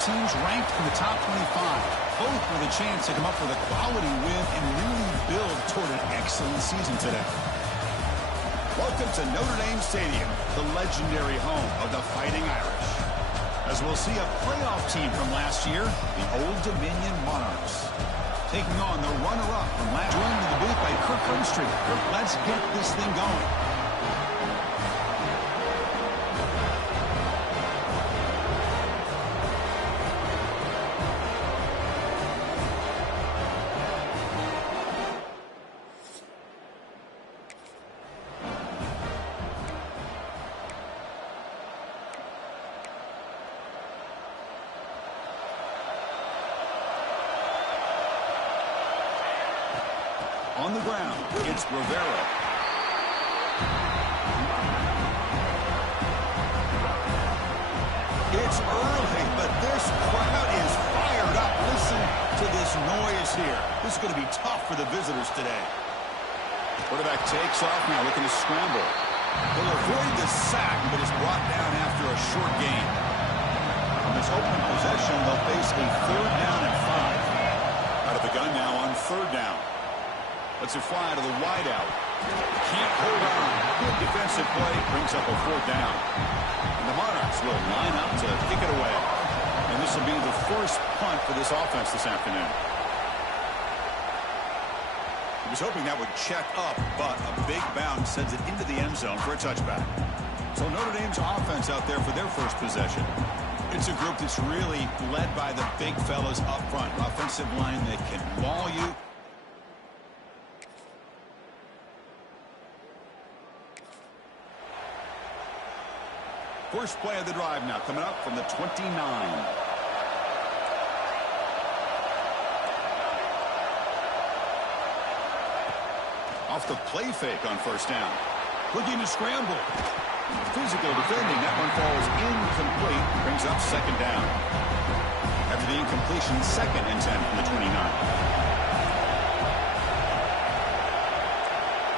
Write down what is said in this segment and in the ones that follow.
Teams ranked in the top 25, both with a chance to come up with a quality win and really build toward an excellent season today. Welcome to Notre Dame Stadium, the legendary home of the Fighting Irish. As we'll see a playoff team from last year, the Old Dominion Monarchs, taking on the runner-up from last year. Joined in the booth by Kirk Herbstreit. Kirk, let's get this thing going. On the ground, it's Rivera. It's early, but this crowd is fired up. Listen to this noise here. This is going to be tough for the visitors today. Quarterback takes off now, looking to scramble. He'll avoid the sack, but is brought down after a short gain. On this opening possession, they'll face a 3rd down and 5. Out of the gun now on 3rd down. Lets it fly to the wideout. Can't hold on. Good defensive play. Brings up a 4th down. And the Monarchs will line up to kick it away. And this will be the first punt for this offense this afternoon. He was hoping that would check up, but a big bounce sends it into the end zone for a touchback. So Notre Dame's offense out there for their first possession. It's a group that's really led by the big fellas up front. Offensive line that can maul you. First play of the drive now coming up from the 29. Off the play fake on 1st down. Looking to scramble. Physical defending. That one falls incomplete. Brings up 2nd down. After the incompletion, 2nd and 10 from the 29.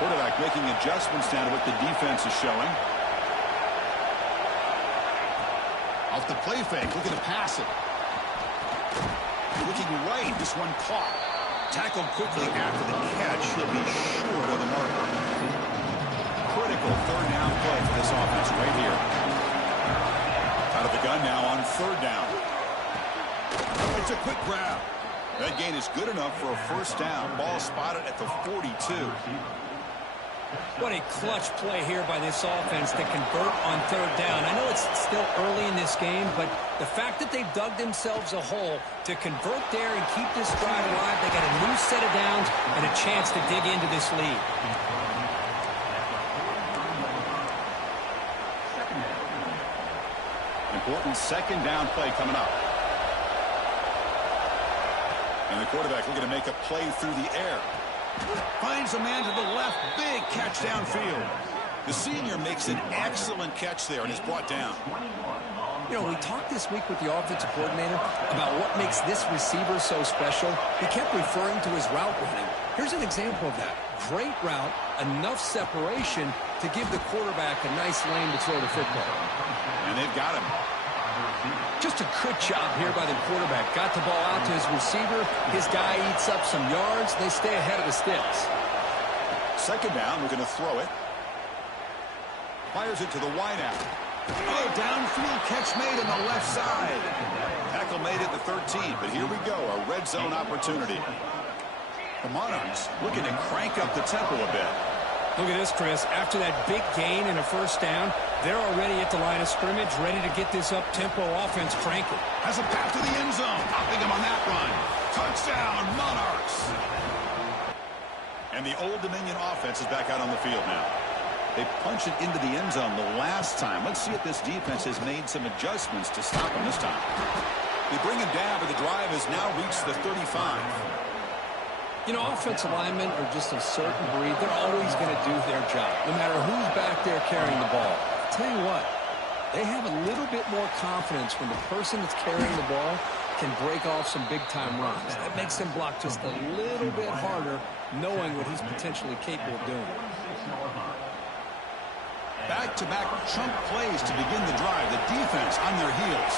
Quarterback making adjustments down to what the defense is showing. Off the play fake, looking to pass it. Looking right, this one caught. Tackled quickly after the catch. He'll be short of the marker. Critical 3rd down play for this offense right here. Out of the gun now on 3rd down. It's a quick grab. That gain is good enough for a 1st down. Ball spotted at the 42. What a clutch play here by this offense to convert on 3rd down. I know it's still early in this game, but the fact that they've dug themselves a hole to convert there and keep this drive alive, they got a new set of downs and a chance to dig into this lead. Important 2nd down play coming up. And the quarterback looking to make a play through the air. Finds a man to the left. Big catch downfield. The senior makes an excellent catch there and is brought down. You know, we talked this week with the offensive coordinator about what makes this receiver so special. He kept referring to his route running. Here's an example of that. Great route, enough separation to give the quarterback a nice lane to throw the football. And they've got him. Just a good job here by the quarterback. Got the ball out to his receiver. His guy eats up some yards. They stay ahead of the sticks. 2nd down. We're going to throw it. Fires it to the wideout. Oh, downfield catch made on the left side. Tackle made at the 13, but here we go. A red zone opportunity. The Monarchs looking to crank up the tempo a bit. Look at this, Chris. After that big gain and a 1st down, they're already at the line of scrimmage, ready to get this up-tempo offense cranking. Has a path to the end zone. Hopping him on that run. Touchdown, Monarchs. And the Old Dominion offense is back out on the field now. They punch it into the end zone the last time. Let's see if this defense has made some adjustments to stop him this time. They bring him down, but the drive has now reached the 35. You know, offensive linemen are just a certain breed. They're always going to do their job, no matter who's back there carrying the ball. I'll tell you what, they have a little bit more confidence when the person that's carrying the ball can break off some big-time runs. That makes them block just a little bit harder, knowing what he's potentially capable of doing. Back-to-back chunk plays to begin the drive. The defense on their heels.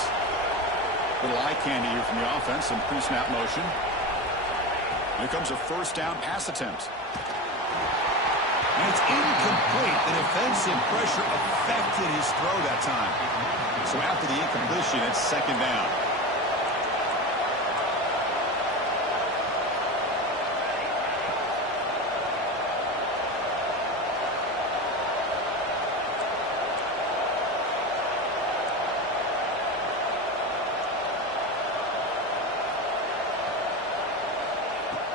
Little eye candy here from the offense, some pre-snap motion. Here comes a first down pass attempt. And it's incomplete. The defensive pressure affected his throw that time. So after the incompletion, it's second down.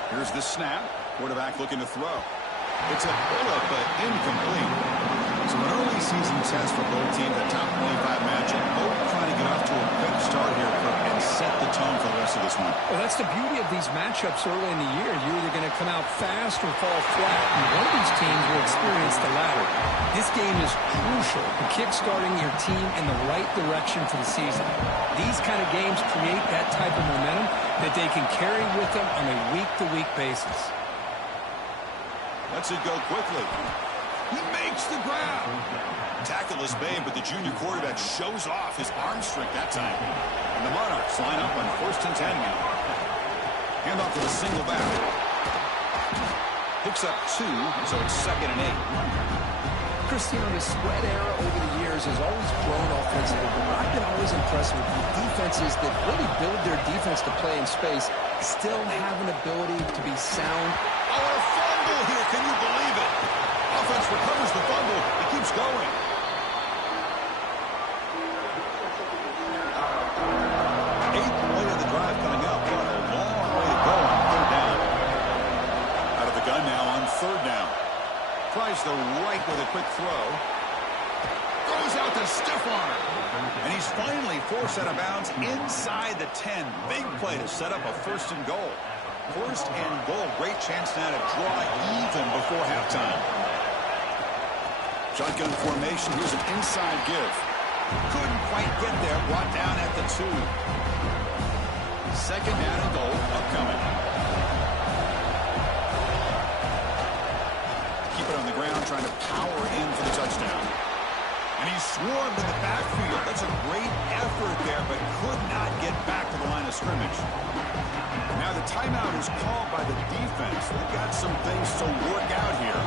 Here's the snap. Quarterback looking to throw. It's a bullet, but incomplete. So an early season test for both teams, a top 25 matchup. Both trying to get off to a quick start here and set the tone for the rest of this one. Well, that's the beauty of these matchups early in the year. You're either going to come out fast or fall flat, and one of these teams will experience the latter. This game is crucial for kick-starting your team in the right direction for the season. These kind of games create that type of momentum that they can carry with them on a week-to-week basis. Lets it go quickly. He makes the grab. Tackle is made, but the junior quarterback shows off his arm strength that time. And the Monarchs line up on 1st and 10 now. Hand off to the single back. Picks up 2, so it's 2nd and 8. Christian, the spread era over the years has always grown offensively, but I've been always impressed with defenses that really build their defense to play in space, still have an ability to be sound. Oh, a fumble here. Can you believe it? Offense recovers the fumble. It keeps going. Eighth play of the drive coming up. But a long way to go on 3rd down. Out of the gun now on 3rd down. Tries the right with a quick throw. Throws out the stiff arm. And he's finally forced out of bounds inside the 10. Big play to set up a 1st and goal. 1st and goal. Great chance now to draw even before halftime. Shotgun formation. Here's an inside give. Couldn't quite get there. Brought down at the 2. 2nd down and goal upcoming. Keep it on the ground, trying to power in for the touchdown. And he's swarmed in the backfield. That's a great effort there, but could not get back to the line of scrimmage. Now the timeout is called by the defense. They've got some things to work out here.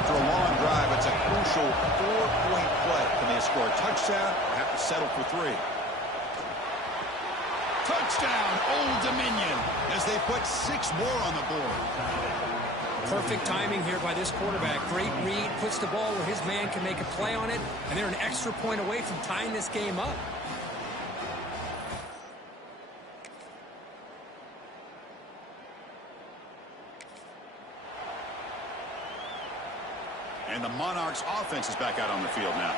After a long drive, it's a crucial 4-point play. Can they score a touchdown or have to settle for 3? Touchdown, Old Dominion, as they put 6 more on the board. Perfect timing here by this quarterback. Great read, puts the ball where his man can make a play on it, and they're an extra point away from tying this game up. And the Monarchs offense is back out on the field now.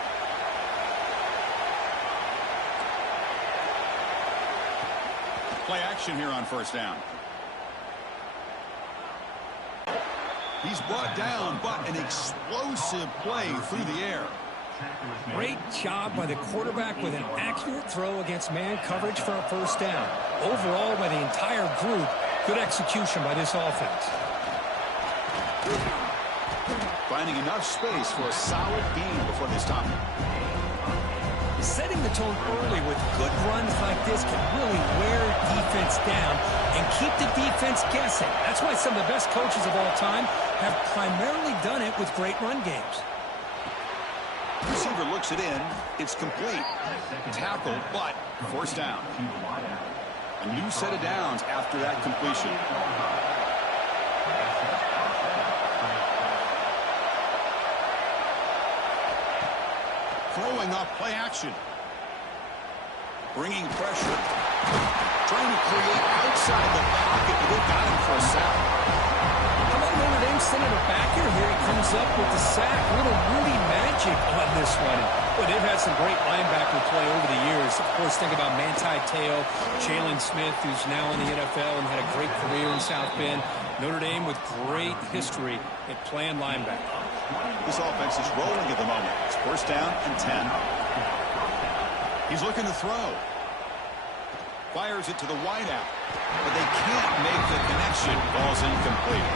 Play action here on 1st down. He's brought down, but an explosive play through the air. Great job by the quarterback with an accurate throw against man coverage for a 1st down. Overall, by the entire group, good execution by this offense. Finding enough space for a solid gain before they stop him. Setting the tone early with good runs like this can really wear defense down and keep the defense guessing. That's why some of the best coaches of all time have primarily done it with great run games. Receiver looks it in. It's complete. Tackle, but 1st down. A new set of downs after that completion. Throwing up play action. Bringing pressure. Trying to create outside the pocket, but they've got him for a sack. How about Notre Dame sending it back here? Here he comes up with the sack. Little Rudy magic on this one. Boy, they've had some great linebacker play over the years. Of course, think about Manti Te'o, Jalen Smith, who's now in the NFL and had a great career in South Bend. Notre Dame with great history at playing linebacker. This offense is rolling at the moment. It's 1st down and 10. He's looking to throw. Fires it to the wideout. But they can't make the connection. Ball's incomplete.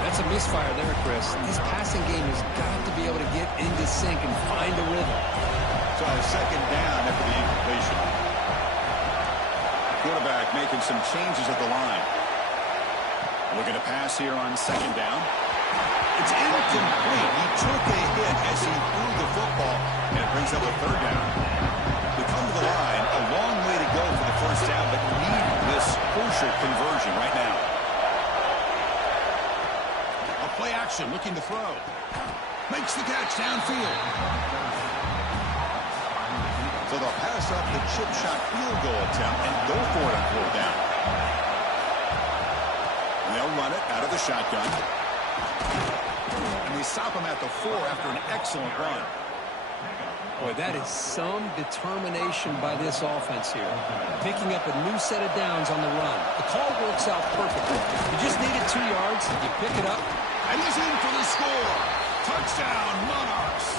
That's a misfire there, Chris. This passing game has got to be able to get into sync and find a rhythm. So a 2nd down after the incompletion. Quarterback making some changes at the line. Looking to pass here on second down. It's incomplete. He took a hit as he threw the football, and it brings up a third down. We come to the line, a long way to go for the first down, but need this crucial conversion right now. A play action, looking to throw. Makes the catch downfield. So they'll pass up the chip shot field goal attempt and go for it on fourth down. And they'll run it out of the shotgun. And they stop him at the 4 after an excellent run. Boy, that is some determination by this offense here. Picking up a new set of downs on the run. The call works out perfectly. You just needed 2 yards. You pick it up. And he's in for the score. Touchdown, Monarchs.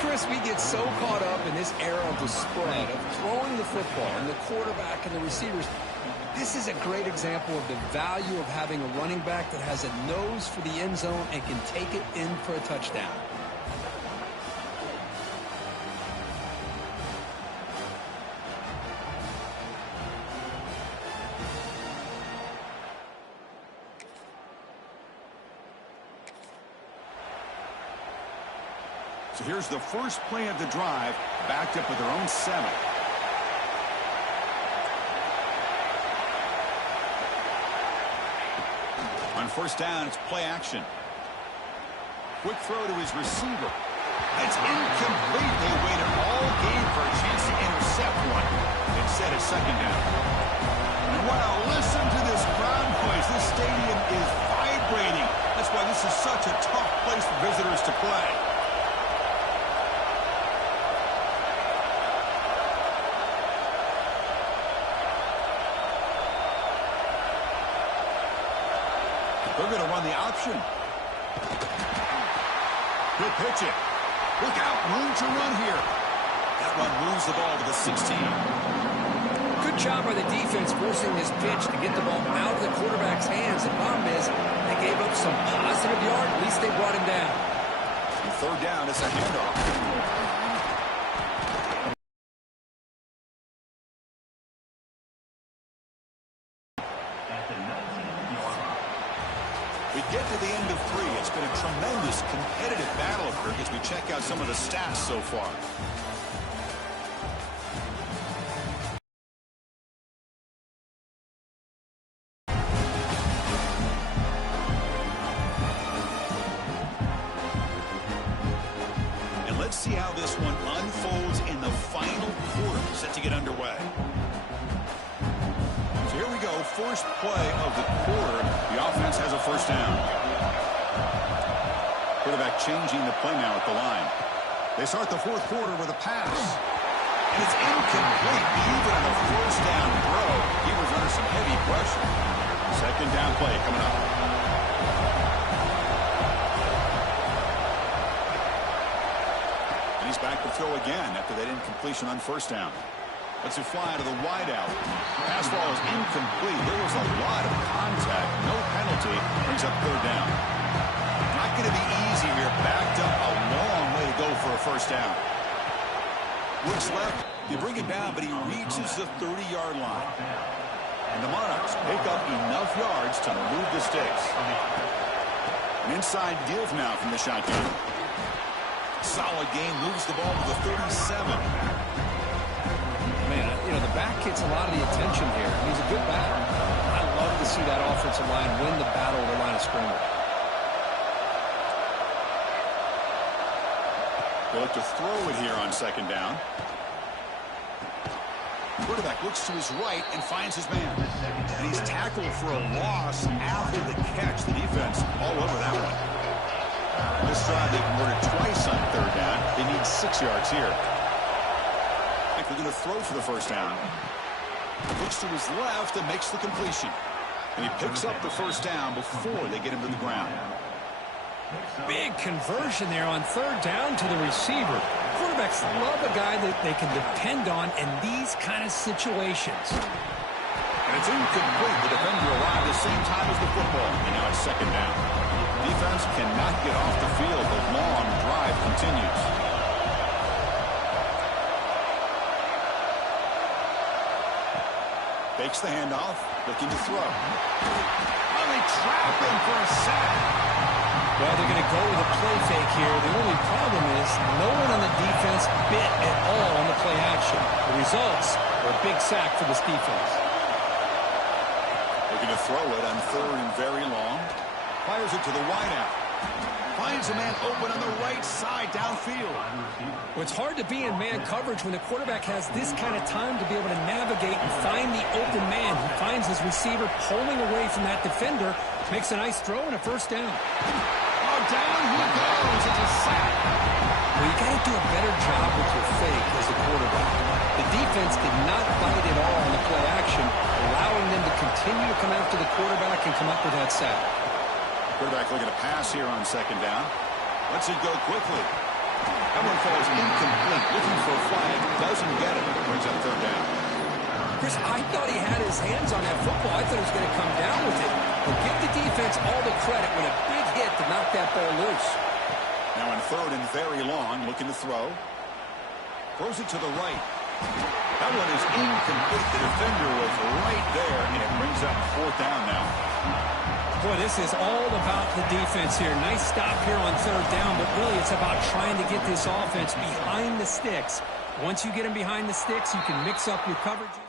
Chris, we get so caught up in this era of the spread, of throwing the football, and the quarterback and the receivers. This is a great example of the value of having a running back that has a nose for the end zone and can take it in for a touchdown. So here's the first play of the drive, backed up with their own 7. On first down, it's play action. Quick throw to his receiver. It's incomplete. They waited all game for a chance to intercept one. Instead, it's second down. And wow, listen to this crowd noise. This stadium is vibrating. That's why this is such a tough place for visitors to play. They're going to run the option. He'll pitch it. Look out, room to run here. That run moves the ball to the 16. Good job by the defense forcing this pitch to get the ball out of the quarterback's hands. The problem is they gave up some positive yard. At least they brought him down. And third down, it's a handoff. We get to the end of 3. It's been a tremendous competitive battle here as we check out some of the stats so far. And let's see how this one unfolds in the final quarter, set to get underway. Here we go, first play of the quarter. The offense has a first down. Quarterback changing the play now at the line. They start the fourth quarter with a pass. And it's incomplete. Even on a first down throw, he was under some heavy pressure. Second down play coming up. And he's back to throw again after that incompletion on first down. Let's it fly to the wideout. Pass ball is incomplete. There was a lot of contact. No penalty. Brings up third down. Not going to be easy here. Backed up a long way to go for a first down. Looks left. You bring it down, but he reaches the 30-yard line. And the Monarchs pick up enough yards to move the sticks. An inside deal now from the shotgun. Solid gain. Moves the ball to the 37. Man, you know, the back gets a lot of the attention here. He's a good back. I love to see that offensive line win the battle of the line of scrimmage. They look to throw it here on second down. Quarterback looks to his right and finds his man. And he's tackled for a loss after the catch. The defense all over that one. This drive, they converted twice on third down. They need 6 yards here. They're going to throw for the first down. Looks to his left and makes the completion. And he picks up the first down before they get him to the ground. Big conversion there on third down to the receiver. Quarterbacks love a guy that they can depend on in these kind of situations. And it's incomplete. The defender arrived at the same time as the football. And now it's second down. Defense cannot get off the field. The long drive continues. Fakes the handoff, looking to throw. Oh, they trap him for a sack. Well, they're going to go with a play fake here. The only problem is no one on the defense bit at all on the play action. The results are a big sack for this defense. Looking to throw it on 3rd and very long. Fires it to the wideout. Finds a man open on the right side downfield. Well, it's hard to be in man coverage when the quarterback has this kind of time to be able to navigate and find the open man. He finds his receiver pulling away from that defender, makes a nice throw and a first down. Oh, down he goes. It's a sack. Well, you got to do a better job with your fake as a quarterback. The defense did not bite at all on the play action, allowing them to continue to come after the quarterback and come up with that sack. Quarterback looking to pass here on 2nd down. Lets it go quickly. That one falls incomplete. Looking for a flag. Doesn't get it. Brings up 3rd down. Chris, I thought he had his hands on that football. I thought he was going to come down with it. But give the defense all the credit with a big hit to knock that ball loose. Now on 3rd and very long. Looking to throw. Throws it to the right. That one is incomplete. The defender was right there. And it brings up 4th down now. Boy, this is all about the defense here. Nice stop here on 3rd down, but really it's about trying to get this offense behind the sticks. Once you get them behind the sticks, you can mix up your coverages.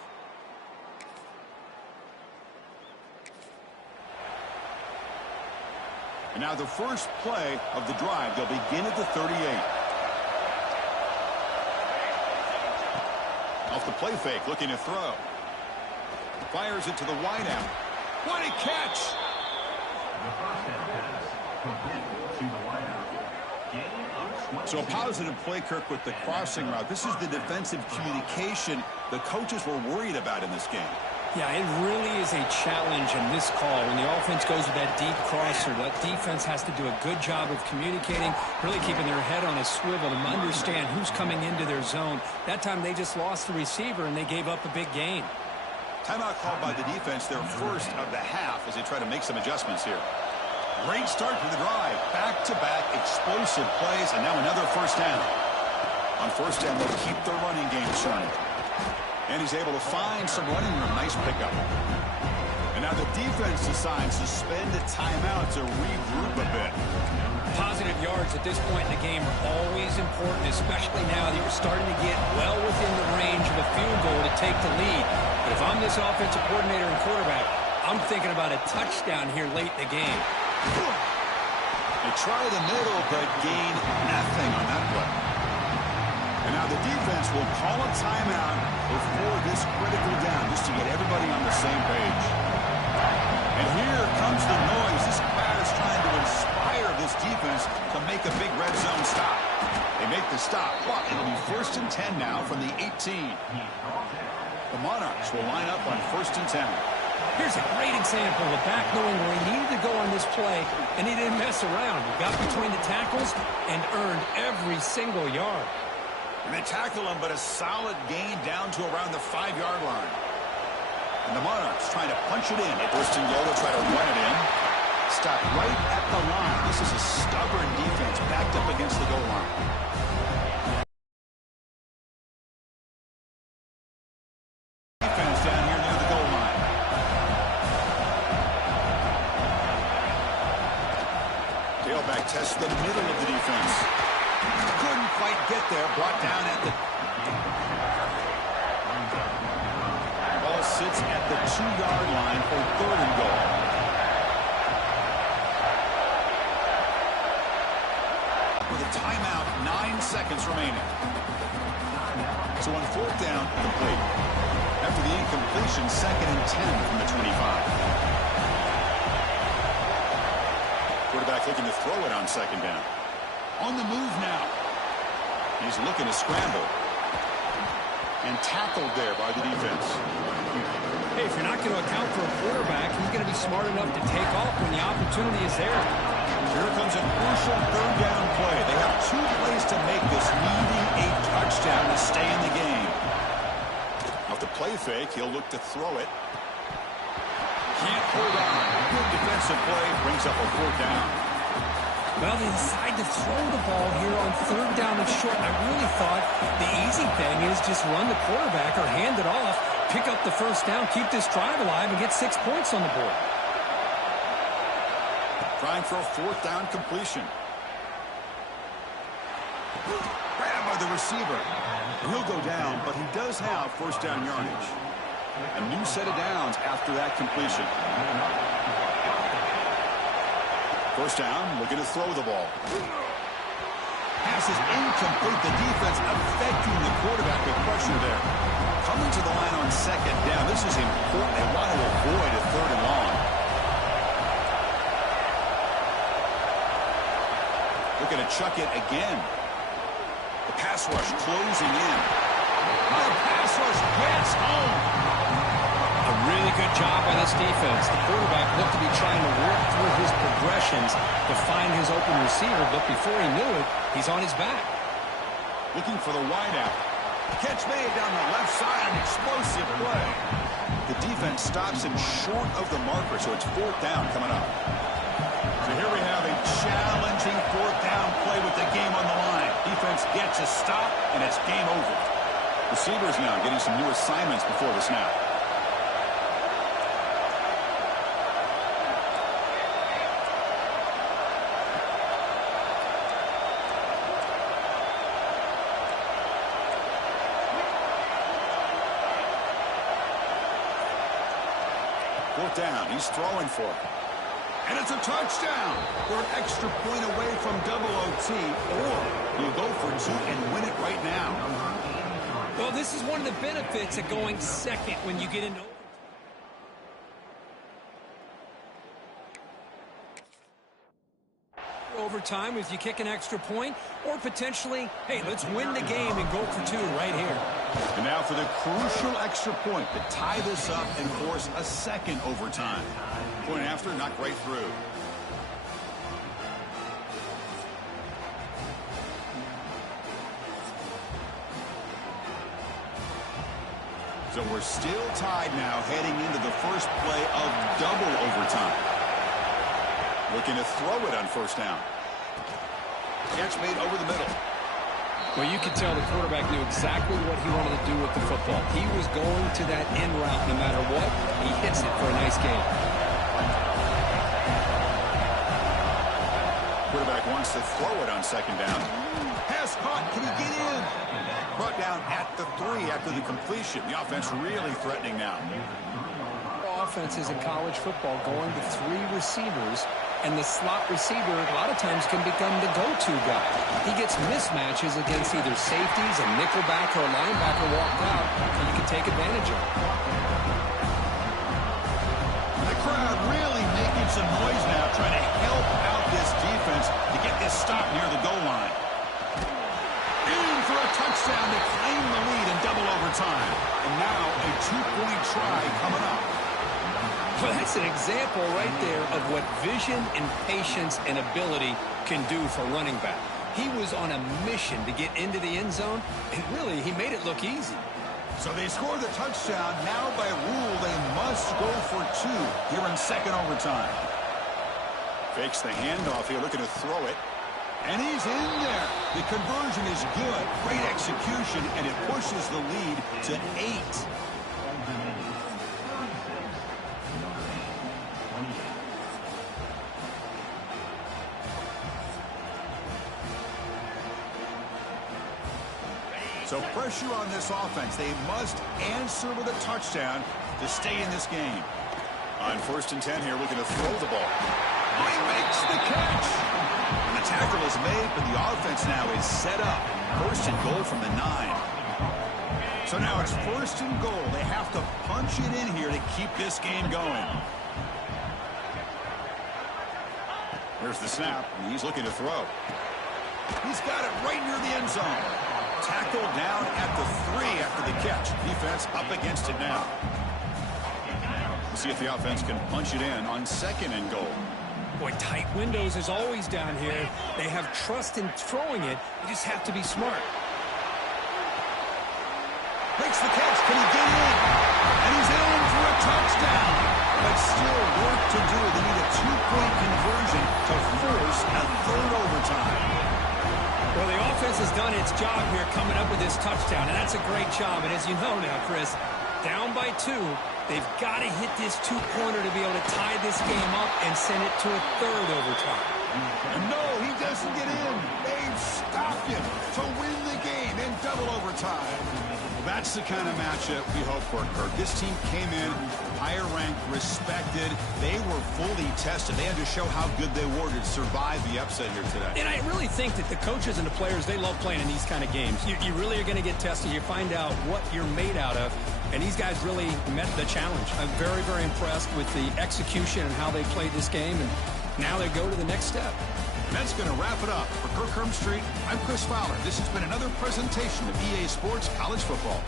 And now the first play of the drive. They'll begin at the 38. Off the play fake, looking to throw. Fires it to the wideout. What a catch! So a positive play, Kirk, with the crossing route. This is the defensive communication the coaches were worried about in this game. Yeah, it really is a challenge in this call. When the offense goes with that deep crosser, that defense has to do a good job of communicating, really keeping their head on a swivel to understand who's coming into their zone. That time they just lost the receiver and they gave up a big gain. Timeout called by the defense, their first of the half, as they try to make some adjustments here. Great start to the drive. Back-to-back explosive plays, and now another first down. On 1st down, they'll keep their running game churning. And he's able to find some running room. Nice pickup. And now the defense decides to spend a timeout to regroup a bit. Positive yards at this point in the game are always important, especially now that you're starting to get well within the range of a field goal to take the lead. But if I'm this offensive coordinator and quarterback, I'm thinking about a touchdown here late in the game. They try the middle, but gain nothing on that play. And now the defense will call a timeout before this critical down, just to get everybody on the same page. And here comes the noise. This crowd is trying to inspire this defense to make a big red zone stop. They make the stop, but it'll be 1st and 10 now from the 18. The Monarchs will line up on 1st and 10. Here's a great example of a back knowing where he needed to go on this play, and he didn't mess around. He got between the tackles and earned every single yard. And they tackle him, but a solid gain down to around the 5-yard line. And the Monarchs trying to punch it in. A first and goal to try to run it in. Stop right at the line. This is a stubborn defense backed up against the goal line. Defense down here near the goal line. Tailback tests the middle of the defense. Couldn't quite get there. Brought down at the... Ball sits at the 2-yard line for 3rd and goal. With a timeout, 9 seconds remaining. So on 4th down, complete. After the incompletion, 2nd and 10 from the 25. Quarterback looking to throw it on 2nd down. On the move now. He's looking to scramble. And tackled there by the defense. Hey, if you're not going to account for a quarterback, he's going to be smart enough to take off when the opportunity is there. Here comes a crucial 3rd down play. They have 2 plays to make this, needing a touchdown to stay in the game. Off the play fake, he'll look to throw it. Can't hold on. Good defensive play, brings up a 4th down. Well, they decide to throw the ball here on 3rd down and short. I really thought the easy thing is just run the quarterback or hand it off pick up the first down, keep this drive alive, and get 6 points on the board. Trying for a fourth down completion. Grabbed by the receiver. He'll go down, but he does have first down yardage. A new set of downs after that completion. First down, looking to throw the ball. Pass is incomplete. The defense affecting the quarterback with pressure there. Coming to the line on second down. This is important. They want to avoid a third and long. Looking to chuck it again. The pass rush closing in. The pass rush gets home. A really good job by this defense. The quarterback looked to be trying to work through his progressions to find his open receiver, but before he knew it, he's on his back. Looking for the wideout. Catch made down the left side, an explosive play. The defense stops him short of the marker, so it's fourth down coming up. So here we have a challenging fourth down play with the game on the line. Defense gets a stop, and it's game over. Receivers now getting some new assignments before the snap. Fourth down, he's throwing for it. And it's a touchdown. We're an extra point away from double OT, or you go for two and win it right now. Well, this is one of the benefits of going second when you get into overtime if you kick an extra point, or potentially, hey, let's win the game and go for two right here. And now for the crucial extra point to tie this up and force a second overtime. Point after, knocked right through. So we're still tied now heading into the first play of double overtime. Looking to throw it on first down. Catch made over the middle. Well, you could tell the quarterback knew exactly what he wanted to do with the football. He was going to that end route no matter what. He hits it for a nice gain. Quarterback wants to throw it on second down. Pass caught. Can he get in? Brought down at the 3 after the completion. The offense really threatening now. Offenses in college football going to 3 receivers, and the slot receiver a lot of times can become the go-to guy. He gets mismatches against either safeties, a nickelback, or a linebacker walked out, and you can take advantage of it. The crowd really making some noise now, trying to help out this defense to get this stop near the goal line. In for a touchdown to claim the lead in double overtime. And now a 2-point try coming up. Well, that's an example right there of what vision and patience and ability can do for running back. He was on a mission to get into the end zone, and really, he made it look easy. So they score the touchdown. Now, by rule, they must go for 2 here in second overtime. Fakes the handoff here, looking to throw it. And he's in there. The conversion is good. Great execution, and it pushes the lead to 8. So pressure on this offense. They must answer with a touchdown to stay in this game. On first and 10 here, looking to throw the ball. He makes the catch. And the tackle is made, but the offense now is set up. First and goal from the 9. So now it's first and goal. They have to punch it in here to keep this game going. Here's the snap, and he's looking to throw. He's got it right near the end zone. Tackled down at the 3 after the catch. Defense up against it now. We'll see if the offense can punch it in on second and goal. Boy, tight windows is always down here. They have trust in throwing it. You just have to be smart. Makes the catch. Can he get in? And he's in for a touchdown. But still work to do. They need a 2-point conversion to force a third overtime. Well, the offense has done its job here coming up with this touchdown, and that's a great job. And as you know now, Chris, Down by 2. They've got to hit this two-pointer to be able to tie this game up and send it to a third overtime. And no, he doesn't get in. They've stopped him to win the game in double overtime. Well, that's the kind of matchup we hope for, Kirk. This team came in higher ranked, respected. They were fully tested. They had to show how good they were to survive the upset here today. And I really think that the coaches and the players, they love playing in these kind of games. You really are going to get tested. You find out what you're made out of. And these guys really met the challenge. I'm very, very impressed with the execution and how they played this game. And now they go to the next step. And that's going to wrap it up. For Kirk Street, I'm Chris Fowler. This has been another presentation of EA Sports College Football.